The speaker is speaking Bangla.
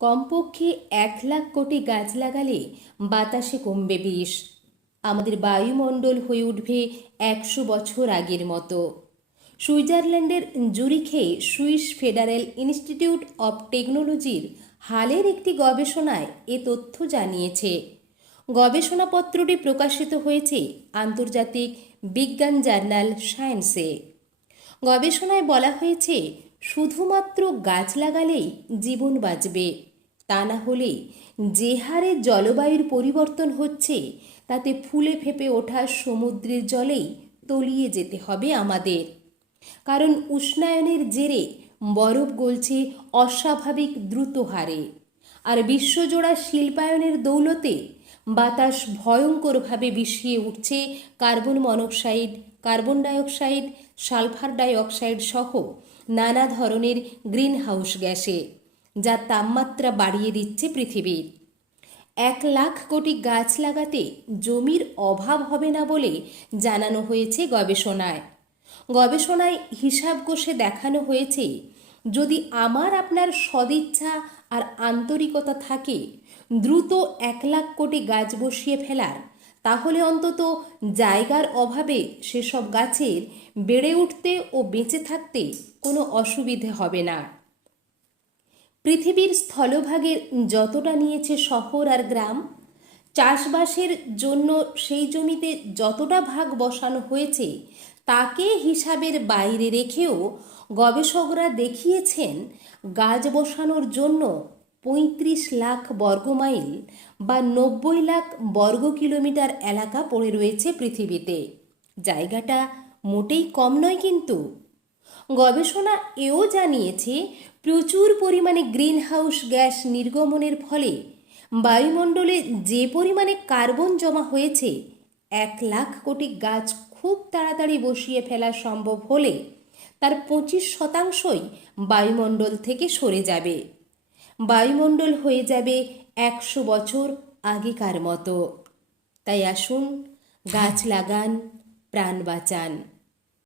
কমপক্ষে এক লাখ কোটি গাছ লাগালে বাতাসে কমবে বিষ। আমাদের বায়ুমণ্ডল হয়ে উঠবে একশো বছর আগের মতো। সুইজারল্যান্ডের জুরিখে সুইস ফেডারেল ইনস্টিটিউট অব টেকনোলজির হালের একটি গবেষণায় এ তথ্য জানিয়েছে। গবেষণাপত্রটি প্রকাশিত হয়েছে আন্তর্জাতিক বিজ্ঞান জার্নাল সায়েন্সে। গবেষণায় বলা হয়েছে শুধুমাত্র গাছ লাগালেই জীবন বাঁচবে। তা না হলে যে হারে জলবায়ুর পরিবর্তন হচ্ছে, তাতে ফুলে ফেপে ওঠা সমুদ্রের জলেই তলিয়ে যেতে হবে আমাদের। কারণ উষ্ণায়নের জেরে বরফ গলছে অস্বাভাবিক দ্রুত হারে। আর বিশ্বজোড়া শিল্পায়নের দৌলতে বাতাস ভয়ঙ্করভাবে বিষিয়ে উঠছে carbon monoxide carbon dioxide, sulphur dioxide সহ নানা ধরনের গ্রিনহাউস গ্যাসে, যা তাপমাত্রা বাড়িয়ে দিচ্ছে পৃথিবীর। এক লাখ কোটি গাছ লাগাতে জমির অভাব হবে না বলে জানানো হয়েছে গবেষণায়। গবেষণায় হিসাব কষে দেখানো হয়েছে, যদি আমার আপনার সদিচ্ছা আর আন্তরিকতা থাকে, দ্রুত এক লাখ কোটি গাছ বসিয়ে ফেলার তাহলে অন্তত জায়গার অভাবে সেসব গাছের বেড়ে উঠতে ও বেঁচে থাকতে কোনো অসুবিধে হবে না। পৃথিবীর স্থলভাগের যতটা নিয়েছে শহর আর গ্রাম, চাষবাসের জন্য সেই জমিতে যতটা ভাগ বসানো হয়েছে, তাকে হিসাবের বাইরে রেখেও গবেষকরা দেখিয়েছেন গাছ বসানোর জন্য পঁয়ত্রিশ লাখ বর্গমাইল বা নব্বই লাখ বর্গ কিলোমিটার এলাকা পড়ে রয়েছে পৃথিবীতে। জায়গাটা মোটেই কম নয় কিন্তু। গবেষণা এও জানিয়েছে, প্রচুর পরিমাণে গ্রিনহাউস গ্যাস নির্গমনের ফলে বায়ুমণ্ডলে যে পরিমাণে কার্বন জমা হয়েছে, এক লাখ কোটি গাছ খুব তাড়াতাড়ি বসিয়ে ফেলা সম্ভব হলে তার পঁচিশ শতাংশই বায়ুমণ্ডল থেকে সরে যাবে। বায়ুমণ্ডল হয়ে যাবে একশো বছর আগেকার মতো। তাই আসুন গাছ লাগান প্রাণ বাঁচান।